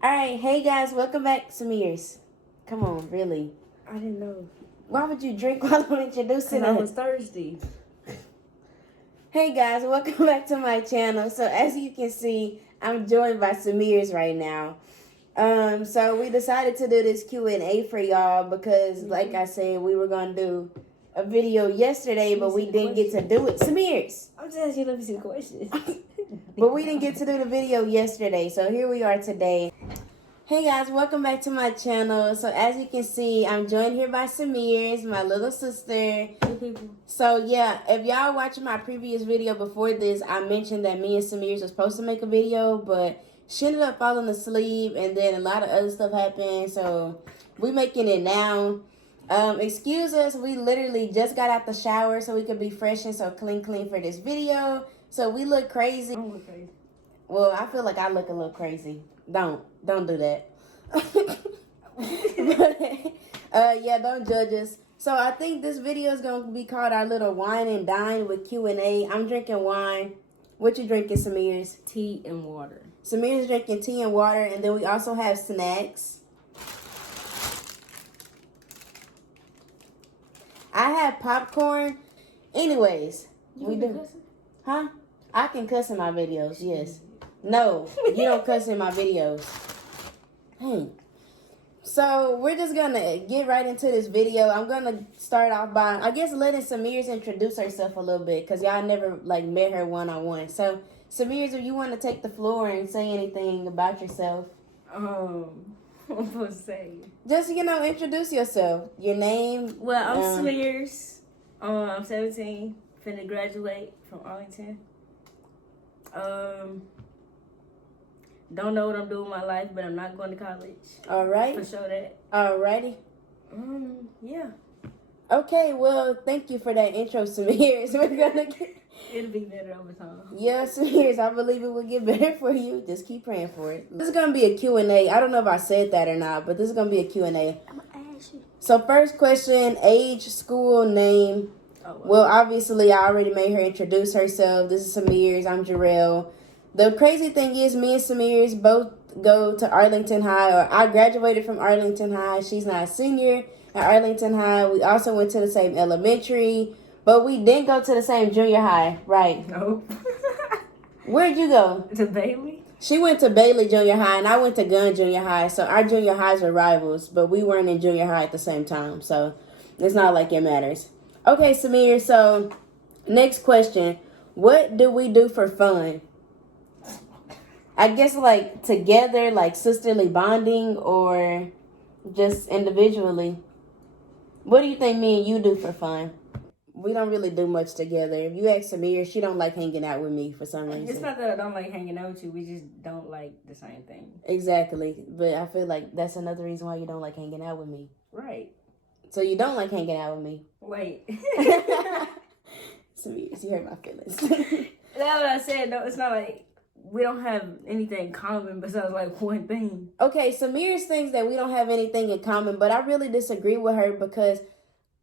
Alright, hey guys, welcome back, Samir's. Come on, really. I didn't know. Why would you drink while I'm introducing I us? was thirsty. Hey guys, welcome back to my channel. So as you can see, I'm joined by Samir's right now. So we decided to do this Q&A for y'all because, like I said, we were going to do a video yesterday, but we didn't get to do it. Samir's. I'm just asking you, let me see the question. But we didn't get to do the video yesterday, so here we are today. Hey guys, welcome back to my channel. So as you can see, I'm joined here by Samir's, my little sister. So yeah, if y'all watching my previous video before this, I mentioned that me and Samir's was supposed to make a video, but she ended up falling asleep, and then a lot of other stuff happened, so we making it now. Excuse us, we literally just got out the shower so we could be fresh and so clean for this video. So we look crazy. I look crazy. Well, I feel like I look a little crazy. Don't do that. Yeah, don't judge us. So I think this video is going to be called our little wine and dine with Q&A. I'm drinking wine. What you drinking, Samir's? Tea and water. Samir's drinking tea and water, and then we also have snacks. I have popcorn. Anyways, we do. Cussing? Huh? I can cuss in my videos, yes. No, you don't cuss in my videos. Hey. So we're just gonna get right into this video. I'm gonna start off by, I guess, letting Samir's introduce herself a little bit, because y'all never met her one-on-one. So Samir's, if you want to take the floor and say anything about yourself. What am I supposed to say? Just, introduce yourself. Your name. Well, I'm Samir. I'm 17. Finna graduate from Arlington. Don't know what I'm doing with my life, but I'm not going to college. All right. For sure that. Alrighty. Yeah. Okay, well, thank you for that intro, Samir's. We're gonna get... It'll be better over time. Yes, Samir's. I believe it will get better for you. Just keep praying for it. This is gonna be a Q&A. I don't know if I said that or not, but this is gonna be a Q&A. I'm gonna ask you. So first question, age, school, name. Oh, Well, obviously, I already made her introduce herself. This is Samir's. I'm Jarrell. The crazy thing is, me and Samir's both go to Arlington High, or I graduated from Arlington High. She's not a senior at Arlington High. We also went to the same elementary, but we didn't go to the same junior high, right? Nope. Where'd you go? To Bailey? She went to Bailey Junior High, and I went to Gunn Junior High, so our junior highs were rivals, but we weren't in junior high at the same time, so it's not like it matters. Okay, Samir, so next question. What do we do for fun? I guess, together, sisterly bonding, or just individually. What do you think me and you do for fun? We don't really do much together. If you ask Samir, she don't like hanging out with me for some reason. It's not that I don't like hanging out with you. We just don't like the same thing. Exactly. But I feel like that's another reason why you don't like hanging out with me. Right. So you don't like hanging out with me. Wait. Samir, you hurt my feelings. That's what I said. No, it's not like we don't have anything common besides one thing. Okay, Samir's thinks that we don't have anything in common, but I really disagree with her because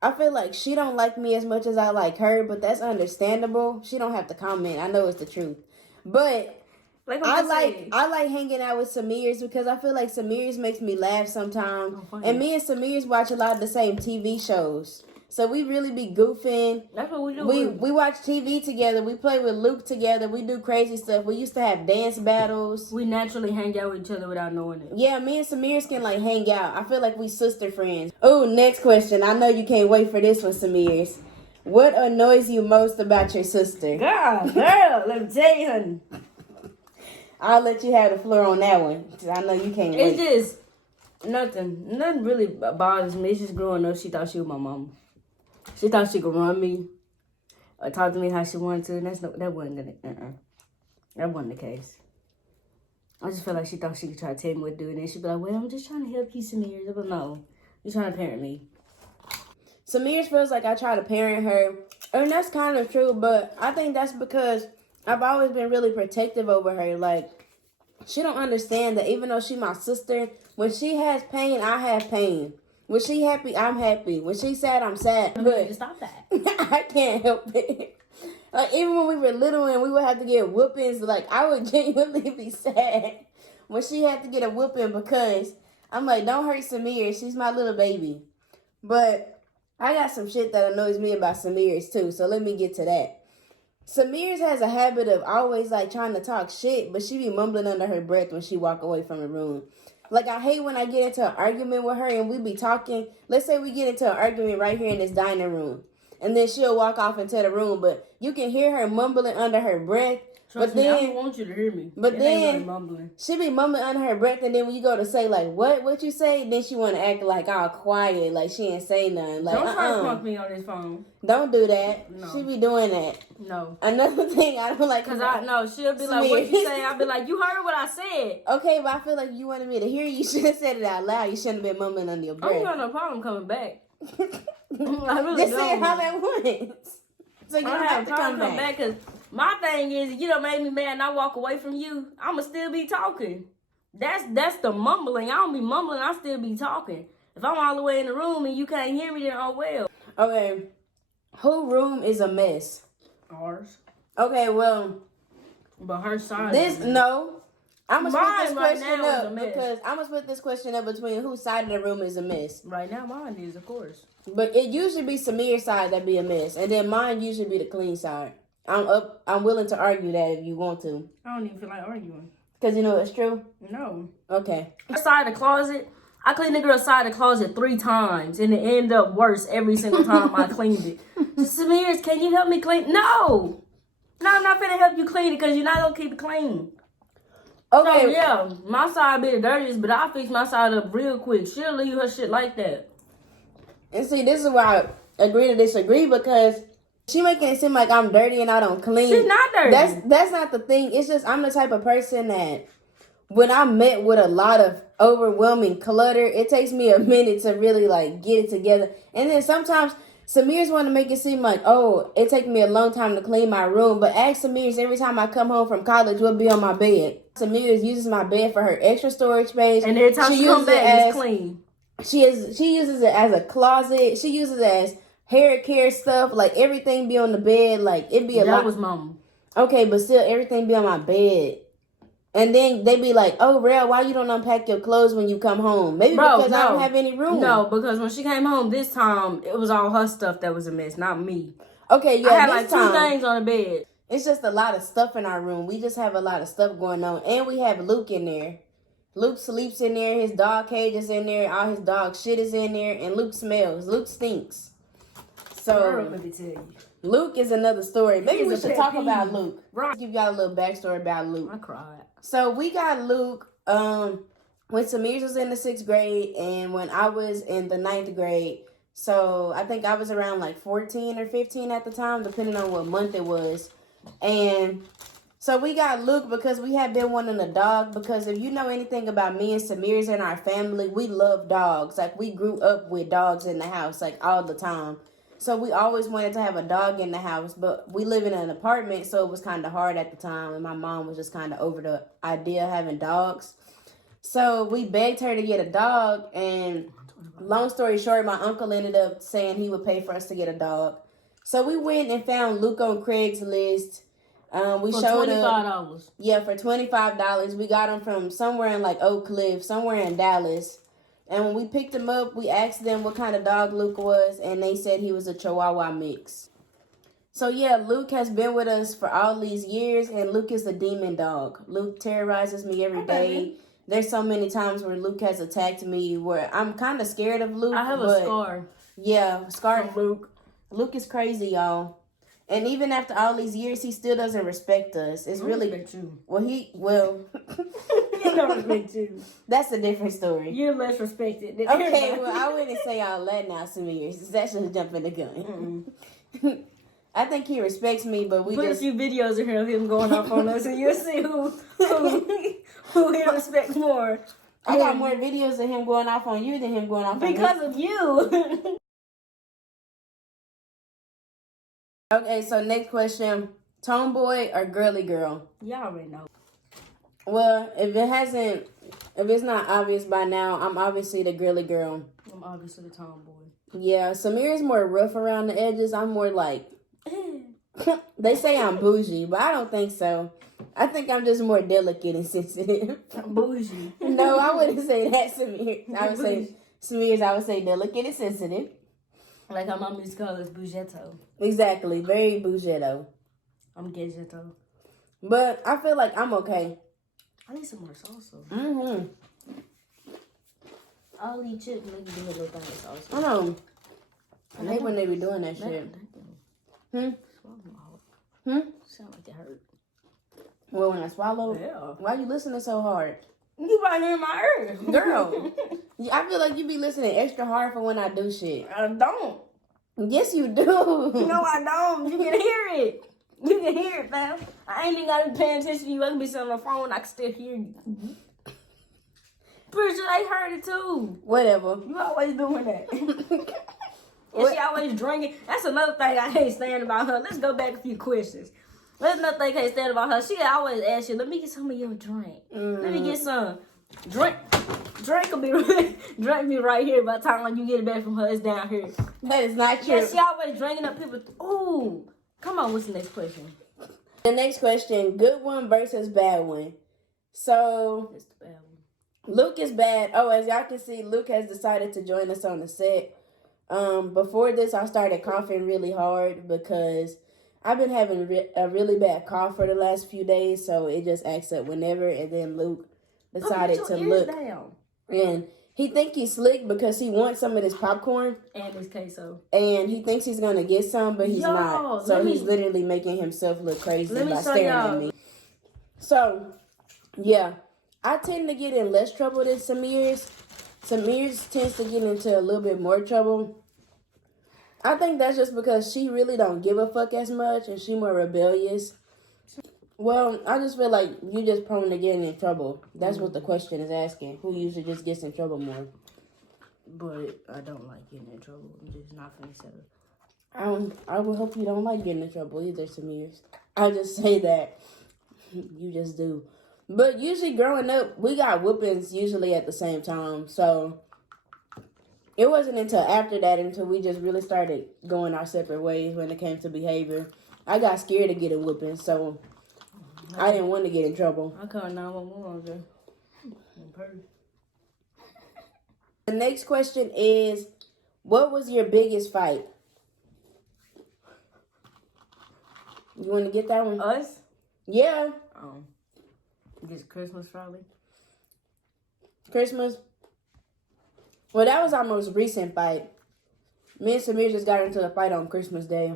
I feel like she don't like me as much as I like her, but that's understandable. She don't have to comment. I know it's the truth. But I like hanging out with Samir's because I feel like Samir's makes me laugh sometimes. And me and Samir's watch a lot of the same TV shows. So we really be goofing. That's what we do. We watch TV together. We play with Luke together. We do crazy stuff. We used to have dance battles. We naturally hang out with each other without knowing it. Yeah, me and Samir's can hang out. I feel like we sister friends. Oh, next question. I know you can't wait for this one, Samir's. What annoys you most about your sister? Girl, let me tell you, honey. I'll let you have the floor on that one. I know you can't wait. It's just nothing. Nothing really bothers me. It's just growing up, she thought she was my mama. She thought she could run me or talk to me how she wanted to. And that wasn't that wasn't the case. I just felt like she thought she could try to tell me what to do. And then she'd be like, well, I'm just trying to help you, Samir. But no, you're trying to parent me. Samir feels like I try to parent her. And that's kind of true, but I think that's because I've always been really protective over her. She don't understand that even though she's my sister, when she has pain, I have pain. When she happy, I'm happy. When she sad, I'm sad. But Stop that. I can't help it. Even when we were little and we would have to get whoopings, I would genuinely be sad. when she had to get a whooping because I'm like, don't hurt Samir. She's my little baby. But I got some shit that annoys me about Samir's too. So let me get to that. Samir's has a habit of always like trying to talk shit, but she be mumbling under her breath when she walk away from the room. Like, I hate when I get into an argument with her and we be talking. Let's say we get into an argument right here in this dining room. And then she'll walk off into the room, but you can hear her mumbling under her breath. Trust me, I don't want you to hear me. But then mumbling. She be mumbling under her breath, and then when you go to say like, what you say? Then she want to act like all quiet, like she ain't say nothing. Like, don't try to punk me on this phone. Don't do that. No. She be doing that. No. Another thing I don't like. Cause I know she'll be like, what you say? I'll be like, you heard what I said. Okay, but I feel like you wanted me to hear you. You should have said it out loud. You shouldn't have been mumbling under your breath. I ain't got no problem coming back. I really Just don't. say it how that once. So you don't have to come back. Cause my thing is, you don't make me mad and I walk away from you, I'ma still be talking. That's the mumbling. I don't be mumbling, I still be talking. If I'm all the way in the room and you can't hear me, then oh well. Okay. Whose room is a mess? Ours. Okay, well. But her side. No. I'm gonna split this right question now up because I'm gonna split this question up between whose side of the room is a mess. Right now, mine is, of course. But it usually be Samir's side that be a mess, and then mine usually be the clean side. I'm willing to argue that if you want to. I don't even feel like arguing. Cause you know it's true. No. Okay. Her side of the closet. I cleaned the girl's side of the closet 3 times, and it ended up worse every single time I cleaned it. Samir, can you help me clean? No, I'm not gonna help you clean it because you're not gonna keep it clean. Okay. So, yeah, my side be the dirtiest, but I'll fix my side up real quick. She'll leave her shit like that. And see, this is why I agree to disagree because she making it seem like I'm dirty and I don't clean. She's not dirty. That's not the thing. It's just I'm the type of person that when I'm met with a lot of overwhelming clutter, it takes me a minute to really like get it together. And then sometimes Samir's want to make it seem like, oh, it takes me a long time to clean my room. But ask Samir's every time I come home from college, what be on my bed. Samir's uses my bed for her extra storage space. And every time she comes back, it's clean. She uses it as a closet. She uses it as hair care stuff. Like everything be on the bed. Like it be a lot. That was mama. Okay, but still everything be on my bed. And then they be like, oh, Rel, why you don't unpack your clothes when you come home? Maybe because I don't have any room. No, because when she came home this time, it was all her stuff that was a mess, not me. Okay, yeah, I had like 2 things on the bed. It's just a lot of stuff in our room. We just have a lot of stuff going on. And we have Luke in there. Luke sleeps in there. His dog cage is in there. All his dog shit is in there. And Luke smells. Luke stinks. So, let me tell you. Luke is another story. Maybe we should talk about Luke. Right. Give y'all a little backstory about Luke. I cried. So we got Luke when Samir was in the 6th grade and when I was in the 9th grade. So I think I was around like 14 or 15 at the time, depending on what month it was. And so we got Luke because we had been wanting a dog. Because if you know anything about me and Samir's and our family, we love dogs. Like we grew up with dogs in the house like all the time. So we always wanted to have a dog in the house, but we live in an apartment, so it was kind of hard at the time, and my mom was just kind of over the idea of having dogs. So we begged her to get a dog, and long story short, my uncle ended up saying he would pay for us to get a dog. So we went and found Luke on Craigslist. We for showed $25. up. Yeah, for $25. We got him from somewhere in like Oak Cliff, somewhere in Dallas. And when we picked him up, we asked them what kind of dog Luke was, and they said he was a Chihuahua mix. So yeah, Luke has been with us for all these years, and Luke is a demon dog. Luke terrorizes me every day. There's so many times where Luke has attacked me where I'm kind of scared of Luke. I have a scar. Yeah, scar from Luke. Luke is crazy, y'all. And even after all these years, he still doesn't respect us. It's really you. He don't respect you. That's a different story. You're less respected than Okay, everybody. well, I wouldn't say all that now, Samir. That's just jumping the gun. I think he respects me, but we put a few videos of him going off on us, and you'll see who he respects more. I got more videos of him going off on you than him going off on me. Because of you. Okay, so next question. Tomboy or girly girl? Y'all already know. Well, if it's not obvious by now, I'm obviously the girly girl. I'm obviously the tomboy. Yeah, Samir's more rough around the edges. I'm more like, they say I'm bougie, but I don't think so. I think I'm just more delicate and sensitive. Bougie. No, I wouldn't say that, Samir. I would say, Samir's, I would say delicate and sensitive. Like how mom used to call us bougetto. Exactly. Very bougetto. I'm gadgetto. But I feel like I'm okay. I need some more salsa. Mm-hmm. All these chips make me do a little thing of salsa. I know. I hate when they be doing that shit. Hmm? Sound like it hurt. Well, when I swallow? Yeah. Why you listening so hard? You right here in my ear. Girl. I feel like you be listening extra hard for when I do shit. I don't. Yes, you do. No, I don't. You can hear it. You can hear it, fam. I ain't even got to be paying attention to you. I can be sitting on the phone. I can still hear you. Pretty sure they heard it too. Whatever. You always doing that. And she always drinking. That's another thing I can't stand about her. Let's go back a few questions. There's another thing I can't stand about her. She always asks you, let me get some of your drink. Let me get some. Drink will be drink me right here. By the time you get it back from her, it's down here. That is not true. Yeah, she always drinking up people. Ooh. Come on, what's the next question? The next question, good one versus bad one. So, That's the bad one. Luke is bad. Oh, as y'all can see, Luke has decided to join us on the set. Before this, I started coughing really hard because I've been having a really bad cough for the last few days, so it just acts up whenever. And then Luke decided to look, and he think he's slick because he wants some of this popcorn and this queso, and he thinks he's gonna get some, but he's not. So he's literally making himself look crazy by staring at me. So, yeah, I tend to get in less trouble than Samir's. Samir's tends to get into a little bit more trouble. I think that's just because she really don't give a fuck as much and she more rebellious. Well, I just feel like you just prone to getting in trouble. That's what the question is asking. Who usually just gets in trouble more? But I don't like getting in trouble. I'm just not finna say it. I would hope you don't like getting in trouble either, Samir. I just say that. You just do. But usually growing up, we got whoopings usually at the same time. So it wasn't until after that until we just really started going our separate ways when it came to behavior. I got scared of getting whoopings, so I didn't want to get in trouble. I called 911 there. The next question is, what was your biggest fight? You want to get that one? Us? Yeah. This Christmas probably. Christmas? Well, that was our most recent fight. Me and Samir just got into a fight on Christmas Day.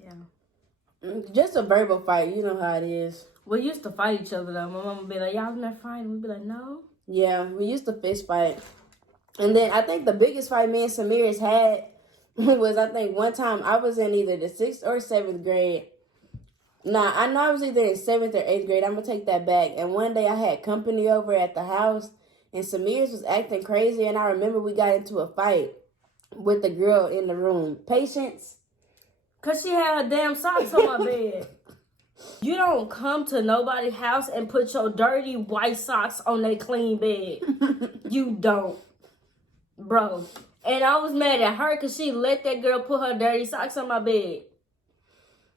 Yeah. Just a verbal fight. You know how it is. We used to fight each other though. My mama would be like, y'all never fighting? We'd be like, no. Yeah, we used to fist fight. And then I think the biggest fight me and Samir has had was, I think, one time I was in either the 6th or 7th grade. Nah, I know I was either in 7th or 8th grade. I'm going to take that back. And one day I had company over at the house, and Samir's was acting crazy, and I remember we got into a fight with the girl in the room. Patience? Because she had her damn socks on my bed. You don't come to nobody's house and put your dirty white socks on their clean bed. You don't. Bro. And I was mad at her because she let that girl put her dirty socks on my bed.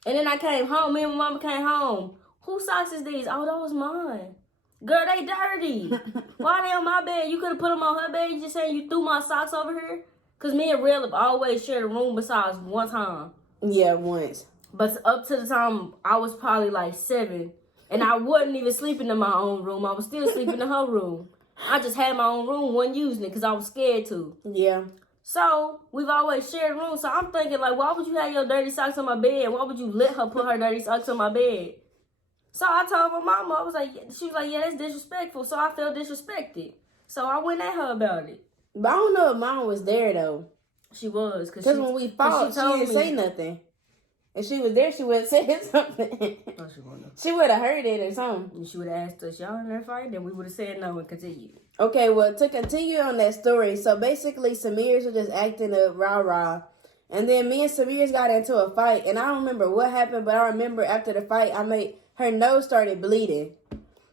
And then I came home. Me and my mama came home. Whose socks is these? Oh, those mine. Girl, they dirty. Why they on my bed? You could have put them on her bed. You just saying you threw my socks over here? Because me and Real have always shared a room besides one time. Yeah, once. But up to the time, I was probably like 7. And I wasn't even sleeping in my own room. I was still sleeping in her room. I just had my own room, wasn't using it because I was scared to. Yeah. So, we've always shared a room. So, I'm thinking, like, why would you have your dirty socks on my bed? Why would you let her put her dirty socks on my bed? So, I told my mama, I was like, she was like, yeah, that's disrespectful. So, I felt disrespected. So, I went at her about it. But I don't know if Mama was there, though. She was. Because when we fought, she didn't say nothing. If she was there, she would have said something. Oh, she wouldn't. She would have heard it or something. And she would have asked us, y'all in there fight? Then we would have said no and continued. Okay, well, to continue on that story, so basically Samir's was just acting up rah-rah. And then me and Samir's got into a fight, and I don't remember what happened, but I remember after the fight, her nose started bleeding.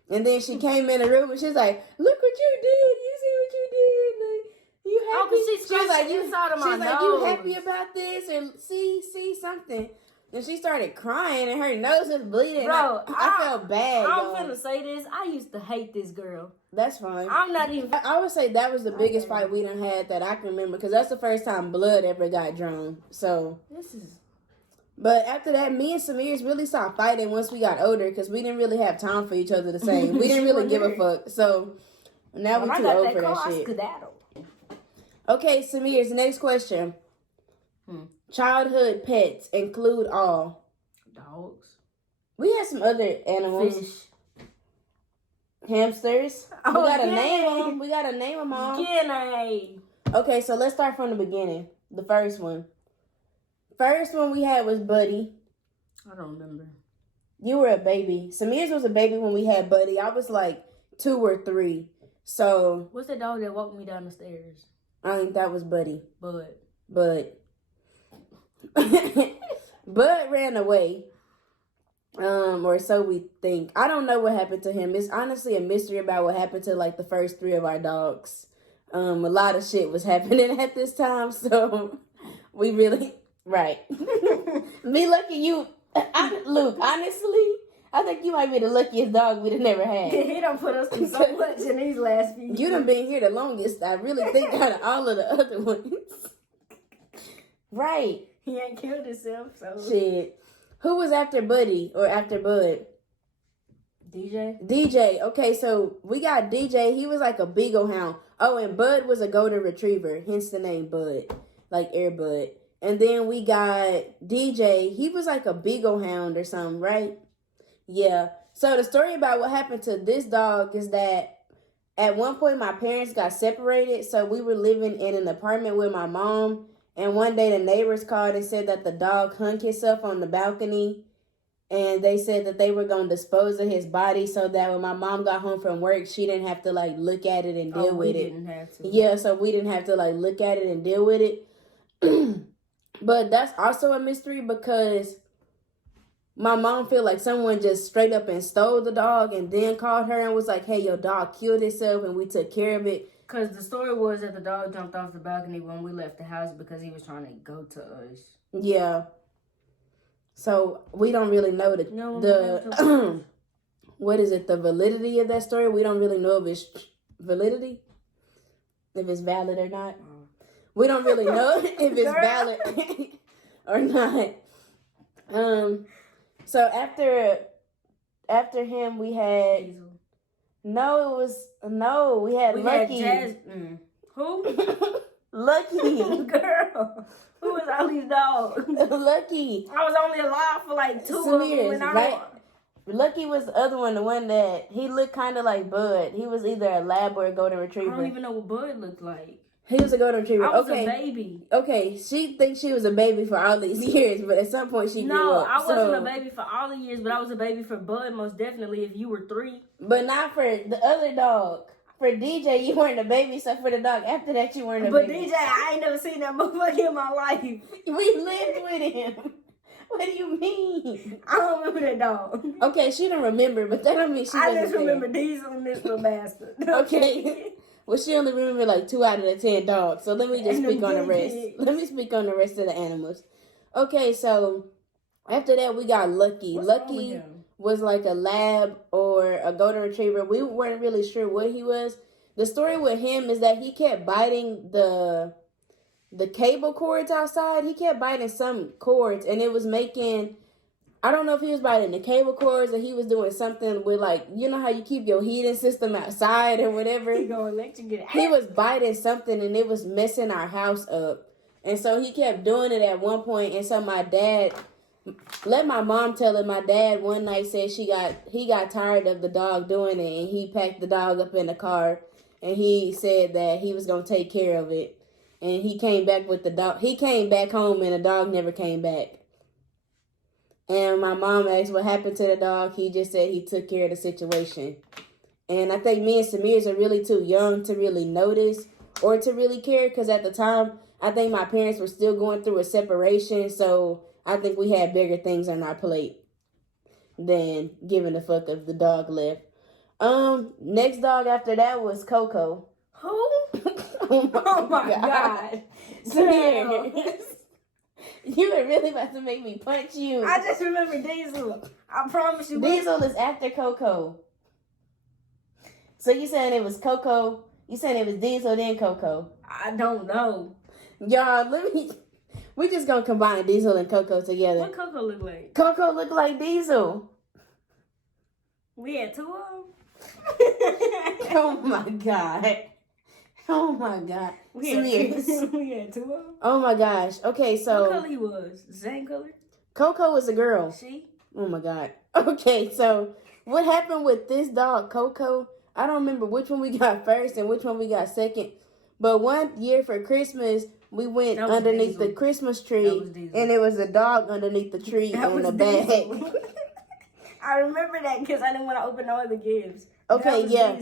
And then she came in the room, and she's like, look what you did. You see what you did? Like, you happy? Oh, because she was like, you happy about this? Or see something. And she started crying and her nose was bleeding. Bro, I felt bad. I'm finna say this. I used to hate this girl. That's fine. I'm not even. I would say that was the biggest fight we done had that I can remember because that's the first time blood ever got drawn. So This is. but after that, me and Samir really stopped fighting once we got older because we didn't really have time for each other the same. We didn't really give a fuck. So now we're too old for that shit. Skedaddle. Okay, Samir's next question. Childhood pets include all. Dogs. We had some other animals. Fish. Hamsters. Oh, we gotta yeah. name them. We gotta name them all. Guinea. Okay, so let's start from the beginning. The first one. First one we had was Buddy. I don't remember. You were a baby. Samir's was a baby when we had Buddy. I was like 2 or 3. So What's that dog that walked me down the stairs? I think that was Buddy. But Bud ran away. Or so we think. I don't know what happened to him. It's honestly a mystery about what happened to like the first 3 of our dogs. A lot of shit was happening at this time, so we really right. Me lucky you. Luke, honestly, I think you might be the luckiest dog we'd have never had. he done put us through so much in these last few years. You done been here the longest, I really think, out of all of the other ones. Right. He ain't killed himself, so. Shit. Who was after Buddy or after Bud? DJ? DJ. Okay, so we got DJ. He was like a beagle hound. Oh, and Bud was a golden retriever, hence the name Bud, like Air Bud. And then we got DJ. He was like a beagle hound or something, right? Yeah. So the story about what happened to this dog is that at one point my parents got separated. So we were living in an apartment with my mom. And one day the neighbors called and said that the dog hung himself on the balcony. And they said that they were going to dispose of his body so that when my mom got home from work, she didn't have to like look at it and deal with it. Didn't have to. Yeah, so we didn't have to like look at it and deal with it. But that's also a mystery because my mom feel like someone just straight up and stole the dog and then called her and was like, hey, your dog killed itself and we took care of it. Because the story was that the dog jumped off the balcony when we left the house because he was trying to go to us. Yeah. So we don't really know the what is it, the validity of that story. We don't really know if it's validity, if it's valid or not. We don't really know if it's valid or not. So after him we had Hazel. We had Lucky. Who? Lucky. Girl. Who was all these dogs? Lucky. I was only alive for like 2 Samir, of them. right? Lucky was the other one, the one that he looked kind of like Bud. He was either a lab or a golden retriever. I don't even know what Bud looked like. He was a golden retriever. I was a baby. Okay, she thinks she was a baby for all these years, but at some point she grew up. No, I wasn't a baby for all the years, but I was a baby for Bud most definitely if you were 3. But not for the other dog. For DJ, you weren't a baby, so for the dog after that, you weren't a but baby. DJ, I ain't never seen that motherfucker in my life. We lived with him. What do you mean? I don't remember that dog. Okay, she don't remember, but that don't mean she I wasn't just remember Diesel and this little bastard. Okay. Well, she only remember like 2 out of the 10 dogs. So let me just speak on the rest. Let me speak on the rest of the animals. Okay, so after that we got Lucky. Lucky was like a lab or a golden retriever. We weren't really sure what he was. The story with him is that he kept biting the cable cords outside. He kept biting some cords and it was making, I don't know if he was biting the cable cords or he was doing something with like, you know how you keep your heating system outside or whatever. He gonna let you get out. He was biting something and it was messing our house up. And so he kept doing it at one point. And so my dad, let my mom tell it, my dad one night said he got tired of the dog doing it and he packed the dog up in the car and he said that he was going to take care of it. And he came back with the dog. He came back home and the dog never came back. And my mom asked what happened to the dog. He just said he took care of the situation. And I think me and Samir are really too young to really notice or to really care. Because at the time, I think my parents were still going through a separation. So I think we had bigger things on our plate than giving a fuck if the dog left. Next dog after that was Coco. Who? Oh my God. Samir. You were really about to make me punch you. I just remember Diesel. I promise you. Diesel is after Coco. So you saying it was Coco? You saying it was Diesel then Coco? I don't know. Y'all, we just gonna combine Diesel and Coco together. What Coco look like? Coco look like Diesel. We had two of them. Oh my god. Oh my god. Serious. We had two of them. Oh my gosh. Okay, so What color he was? The same color? Coco was a girl. She? Oh my god. Okay, so what happened with this dog, Coco? I don't remember which one we got first and which one we got second. But one year for Christmas, we went underneath the Christmas tree, and there was a dog underneath the tree in the bag. I remember that because I didn't want to open all the gifts. Okay, yeah.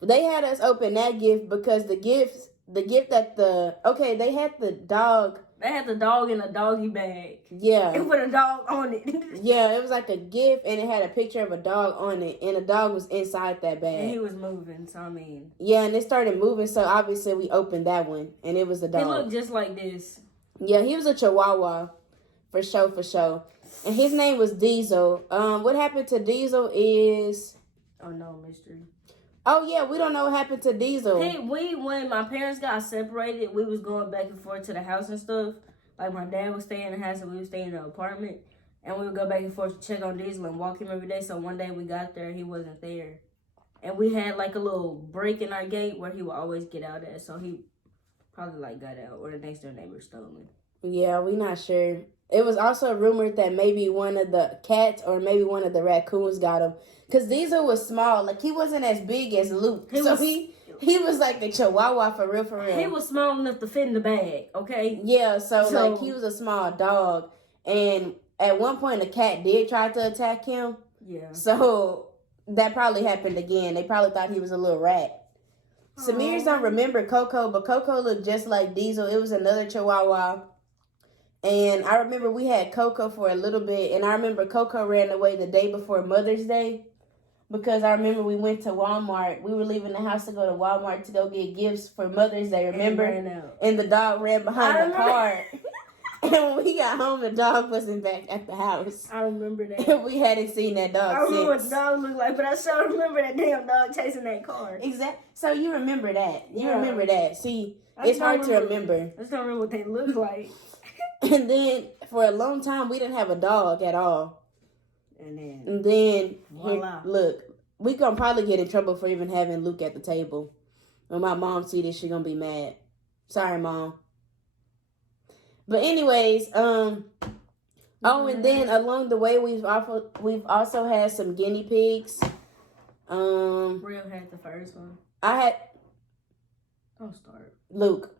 They had us open that gift because the gift that they had the dog. They had the dog in a doggy bag. Yeah. And put a dog on it. Yeah, it was like a gift and it had a picture of a dog on it and a dog was inside that bag. And he was moving, so I mean. Yeah, and it started moving, so obviously we opened that one and it was a dog. He looked just like this. Yeah, he was a Chihuahua. For sure. And his name was Diesel. What happened to Diesel is... Oh, no, mystery. Oh, yeah, we don't know what happened to Diesel. When my parents got separated, we was going back and forth to the house and stuff. Like, my dad would stay in the house and we would stay in the apartment. And we would go back and forth to check on Diesel and walk him every day. So one day we got there, he wasn't there. And we had, like, a little break in our gate where he would always get out at. So he probably, like, got out. Or the next door neighbor stole him. Yeah, we not sure. It was also rumored that maybe one of the cats or maybe one of the raccoons got him. Because Diesel was small. Like, he wasn't as big as Luke. He was like a Chihuahua for real. He was small enough to fit in the bag, okay? Yeah, so like, he was a small dog. And at one point, a cat did try to attack him. Yeah. So that probably happened again. They probably thought he was a little rat. Samir's don't remember Coco, but Coco looked just like Diesel. It was another Chihuahua. And I remember we had Coco for a little bit. And I remember Coco ran away the day before Mother's Day. Because I remember we went to Walmart. We were leaving the house to go to Walmart to go get gifts for Mother's Day, remember? And the dog ran behind the car. And when we got home, the dog wasn't back at the house. I remember that. We hadn't seen that dog since. I remember what the dog looked like, but I sure remember that damn dog chasing that car. Exactly. So you remember that. You remember that. See, it's hard to remember. I just don't remember what they look like. And then for a long time, we didn't have a dog at all. And then voila. Look, we gonna probably get in trouble for even having Luke at the table. When my mom see this, she gonna be mad. Sorry, Mom. But anyways, and then along the way, we've also had some guinea pigs. Real had the first one. Don't start. Luke,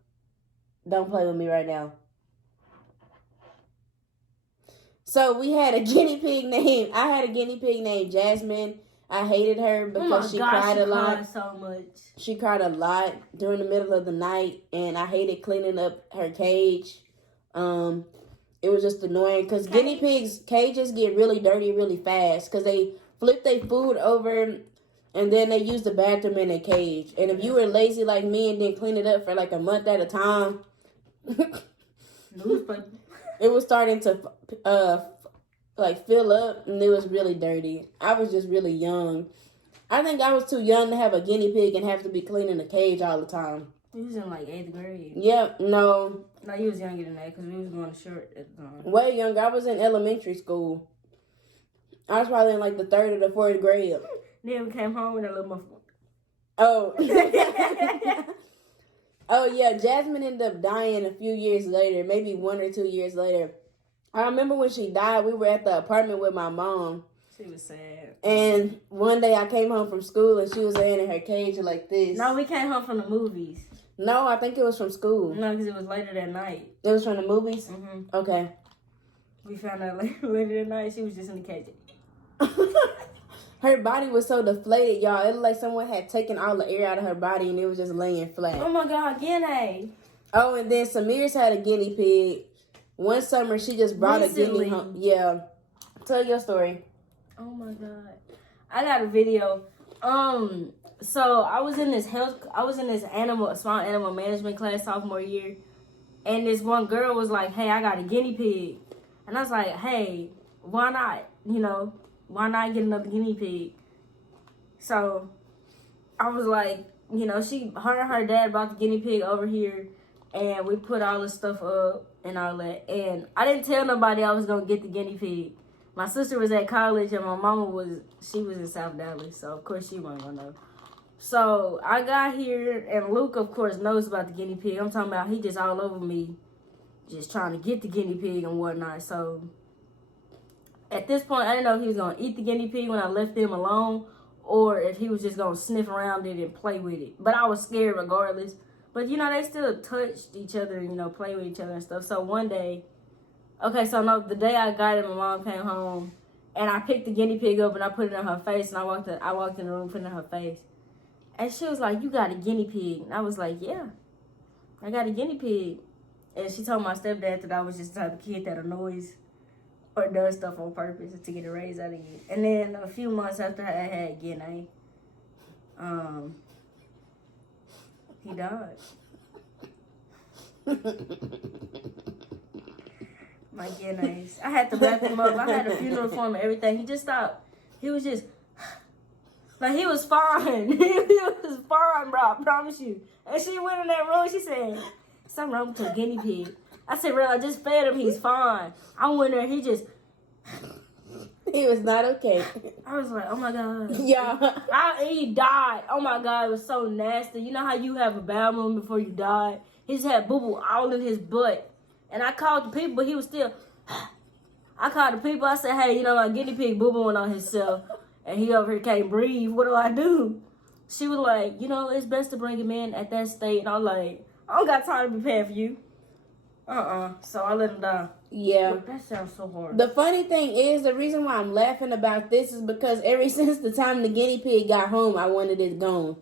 don't play with me right now. So we had a guinea pig named. I had a guinea pig named Jasmine. I hated her because she cried a lot. So much. She cried a lot during the middle of the night, and I hated cleaning up her cage. It was just annoying because guinea pigs' cages get really dirty really fast because they flip their food over and then they use the bathroom in their cage. And if you were lazy like me and didn't clean it up for like a month at a time, it was starting to fill up, and it was really dirty. I was just really young. I think I was too young to have a guinea pig and have to be cleaning the cage all the time. You was in like 8th grade. Yep, no. No, you was younger than that because we was going to short at the time. Way younger. I was in elementary school. I was probably in like the 3rd or the 4th grade. Then we came home with a little muffin. Oh. Oh, yeah. Jasmine ended up dying a few years later, maybe 1 or 2 years later. I remember when she died, we were at the apartment with my mom. She was sad. And one day I came home from school and she was laying in her cage like this. No, we came home from the movies. No, I think it was from school. No, because it was later that night. It was from the movies? Mm-hmm. Okay. We found out later that night she was just in the cage. Her body was so deflated, y'all. It looked like someone had taken all the air out of her body and it was just laying flat. Oh, my God. Guinea. Oh, and then Samir's had a guinea pig. One summer, she just brought a guinea home. Yeah. Tell your story. Oh, my God. I got a video. So I was in this small animal management class sophomore year, And this one girl was like, hey, I got a guinea pig. And I was like, hey, why not? You know, why not get another guinea pig? So I was like, you know, her and her dad brought the guinea pig over here, and we put all the stuff up and all that. And I didn't tell nobody I was going to get the guinea pig. My sister was at college, and my mama was in South Dallas, so of course she wasn't going to know. So I got here, and Luke, of course, knows about the guinea pig. I'm talking about he just all over me, just trying to get the guinea pig and whatnot. So at this point, I didn't know if he was going to eat the guinea pig when I left him alone, or if he was just going to sniff around it and play with it. But I was scared regardless. But, you know, they still touched each other and, you know, play with each other and stuff. So one day, the day I got it, my mom came home, and I picked the guinea pig up and I put it in her face, and I walked in the room, put it in her face. And she was like, you got a guinea pig. And I was like, yeah, I got a guinea pig. And she told my stepdad that I was just the type of kid that annoys or does stuff on purpose to get a raise out of you. And then a few months after I had Guinea, he died. My Guineas. I had to wrap him up. I had a funeral for him and everything. He just stopped. He was just... Like, he was fine. He was fine, bro. I promise you. And she went in that room. She said, something wrong with your guinea pig. I said, bro, I just fed him. He's fine. I went there. He just... He was not okay. I was like, oh, my God. Yeah. He died. Oh, my God. It was so nasty. You know how you have a bowel movement before you die? He just had boo-boo all in his butt. And I called the people, but he was still... I called the people. I said, hey, you know, my guinea pig boo-booing on himself. And he over here can't breathe. What do I do? She was like, you know, it's best to bring him in at that state. And I'm like, I don't got time to be paying for you. So I let him die. Yeah. Look, that sounds so hard. The funny thing is, the reason why I'm laughing about this is because ever since the time the guinea pig got home, I wanted it gone.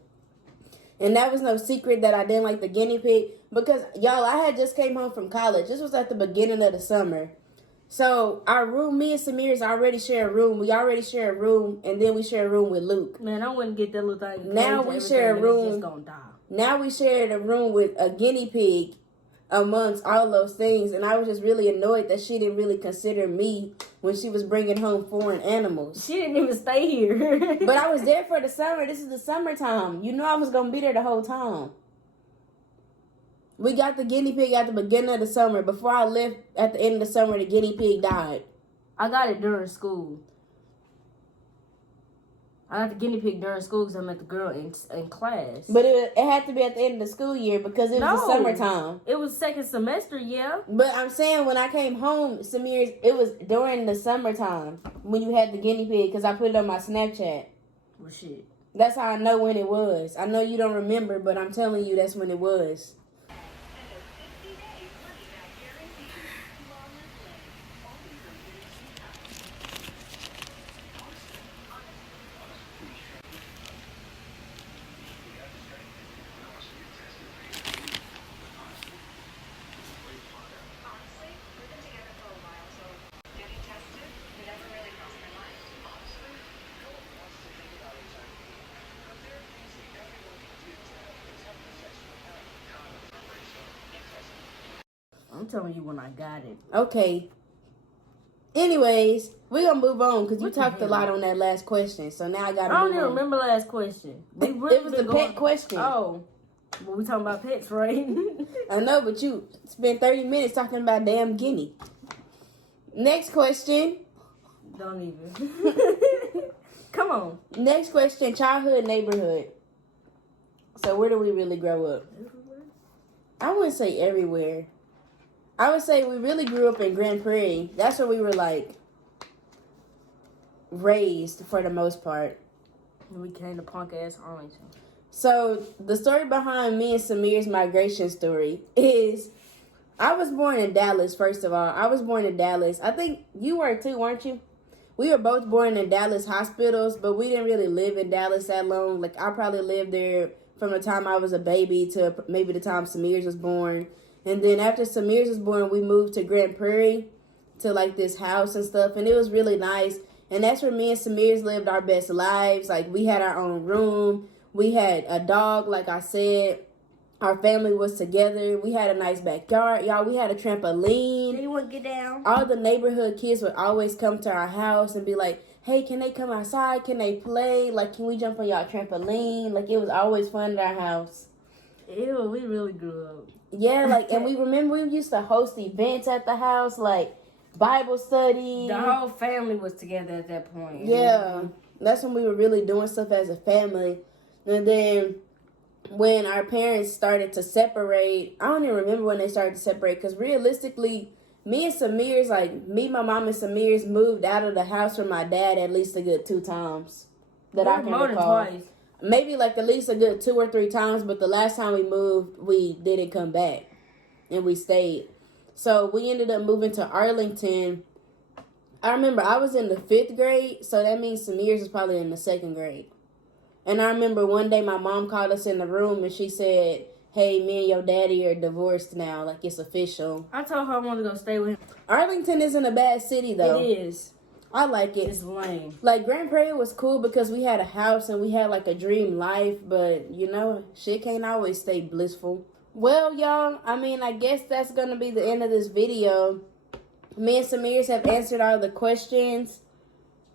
And that was no secret that I didn't like the guinea pig. Because, y'all, I had just came home from college. This was at the beginning of the summer. So, our room, me and Samir's already share a room. We already share a room, and then we share a room with Luke. Man, I wouldn't get that little thing. Now we share a room. Just gonna die. Now we share a room with a guinea pig amongst all those things. And I was just really annoyed that she didn't really consider me when she was bringing home foreign animals. She didn't even stay here. But I was there for the summer. This is the summertime. You know I was going to be there the whole time. We got the guinea pig at the beginning of the summer. Before I left at the end of the summer, the guinea pig died. I got it during school. I got the guinea pig during school because I met the girl in class. But it had to be at the end of the school year because it was the summertime. It was second semester, yeah. But I'm saying when I came home, Samir, it was during the summertime when you had the guinea pig because I put it on my Snapchat. Well, shit. That's how I know when it was. I know you don't remember, but I'm telling you that's when it was. I'm telling you when I got it. Okay. Anyways, we're going to move on because you talked a lot on that last question. So now I got to move on. I don't even remember last question. It was the pet question. Oh. Well, we talking about pets, right? I know, but you spent 30 minutes talking about damn guinea. Next question. Don't even. Come on. Next question, childhood, neighborhood. So where do we really grow up? Everywhere? I wouldn't say everywhere. I would say we really grew up in Grand Prairie. That's where we were, like, raised for the most part. We came to punk-ass Arlington. So, the story behind me and Samir's migration story is, I was born in Dallas, first of all. I was born in Dallas. I think you were too, weren't you? We were both born in Dallas hospitals, but we didn't really live in Dallas that long. Like, I probably lived there from the time I was a baby to maybe the time Samir's was born. And then after Samir's was born, we moved to Grand Prairie to, like, this house and stuff. And it was really nice. And that's where me and Samir's lived our best lives. Like, we had our own room. We had a dog, like I said. Our family was together. We had a nice backyard. Y'all, we had a trampoline. You want to get down? All the neighborhood kids would always come to our house and be like, hey, can they come outside? Can they play? Like, can we jump on y'all trampoline? Like, it was always fun at our house. Ew, we really grew up. Yeah, like, and we remember we used to host events at the house, like Bible study. The whole family was together at that point. Yeah, that's when we were really doing stuff as a family. And then when our parents started to separate, I don't even remember when they started to separate, because realistically, me and Samir's, like, me, my mom, and Samir's moved out of the house from my dad at least a good 2 times that I can more recall. Than twice. Maybe like at least a good 2 or 3 times, but the last time we moved, we didn't come back, and we stayed. So we ended up moving to Arlington. I remember I was in the 5th grade, so that means Samir's was probably in the 2nd grade. And I remember one day my mom called us in the room, and she said, hey, me and your daddy are divorced now, like it's official. I told her I wanted to go stay with him. Arlington isn't a bad city, though. It is. I like it. It's lame. Like, Grand Prairie was cool because we had a house and we had, like, a dream life. But, you know, shit can't always stay blissful. Well, y'all, I mean, I guess that's going to be the end of this video. Me and Samir's have answered all the questions.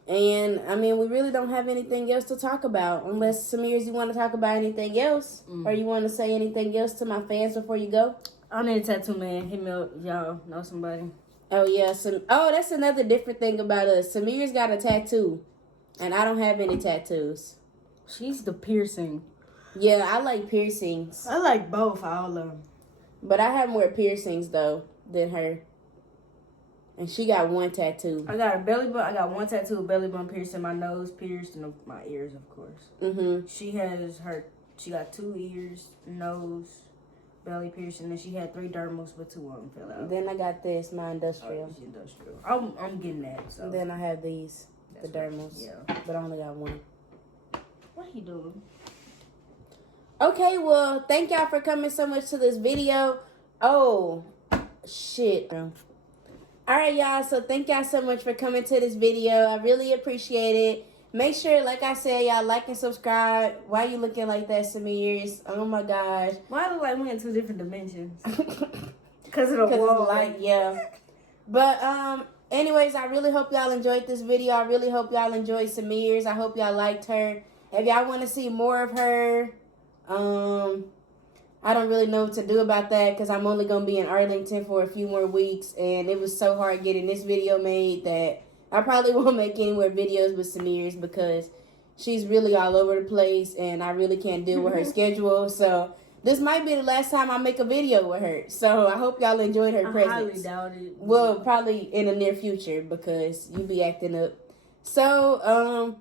And, I mean, we really don't have anything else to talk about. Unless, Samir's, you want to talk about anything else? Or you want to say anything else to my fans before you go? I need a tattoo, man. Hit me up. Y'all know somebody. Oh, yeah. That's another different thing about us. Samir's got a tattoo, and I don't have any tattoos. She's the piercing. Yeah, I like piercings. I like both, all of them. But I have more piercings, though, than her. And she got 1 tattoo. I got a belly button. I got 1 tattoo, a belly button piercing, my nose pierced, and my ears, of course. Mm-hmm. She got 2 ears, nose, belly piercing, and she had 3 dermals, but 2 of them fell out. Then I got this, my industrial. Oh, industrial. I'm getting that. So. And then I have these, the dermals. Yeah. But I only got 1. What he doing? Okay, well, thank y'all for coming so much to this video. Oh, shit. Alright, y'all, so thank y'all so much for coming to this video. I really appreciate it. Make sure, like I said, y'all like and subscribe. Why you looking like that, Samir's? Oh my gosh. Why I look like we in 2 different dimensions? Because of the wall. Light, yeah. But anyways, I really hope y'all enjoyed this video. I really hope y'all enjoyed Samir's. I hope y'all liked her. If y'all want to see more of her, I don't really know what to do about that because I'm only going to be in Arlington for a few more weeks. And it was so hard getting this video made that I probably won't make any more videos with Samir's because she's really all over the place and I really can't deal with her schedule. So this might be the last time I make a video with her. So I hope y'all enjoyed her presence. I highly doubt it. Well, probably in the near future because you be acting up. So,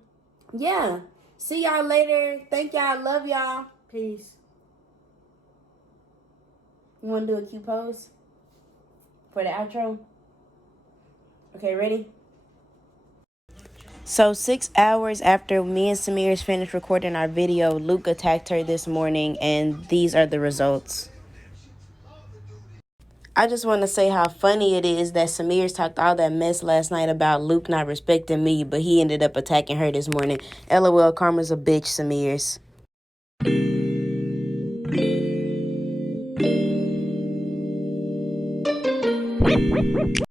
yeah. See y'all later. Thank y'all. Love y'all. Peace. You want to do a cute pose for the outro? Okay, ready? So 6 hours after me and Samir's finished recording our video, Luke attacked her this morning, and these are the results. I just want to say how funny it is that Samir's talked all that mess last night about Luke not respecting me, but he ended up attacking her this morning. LOL, karma's a bitch, Samir's.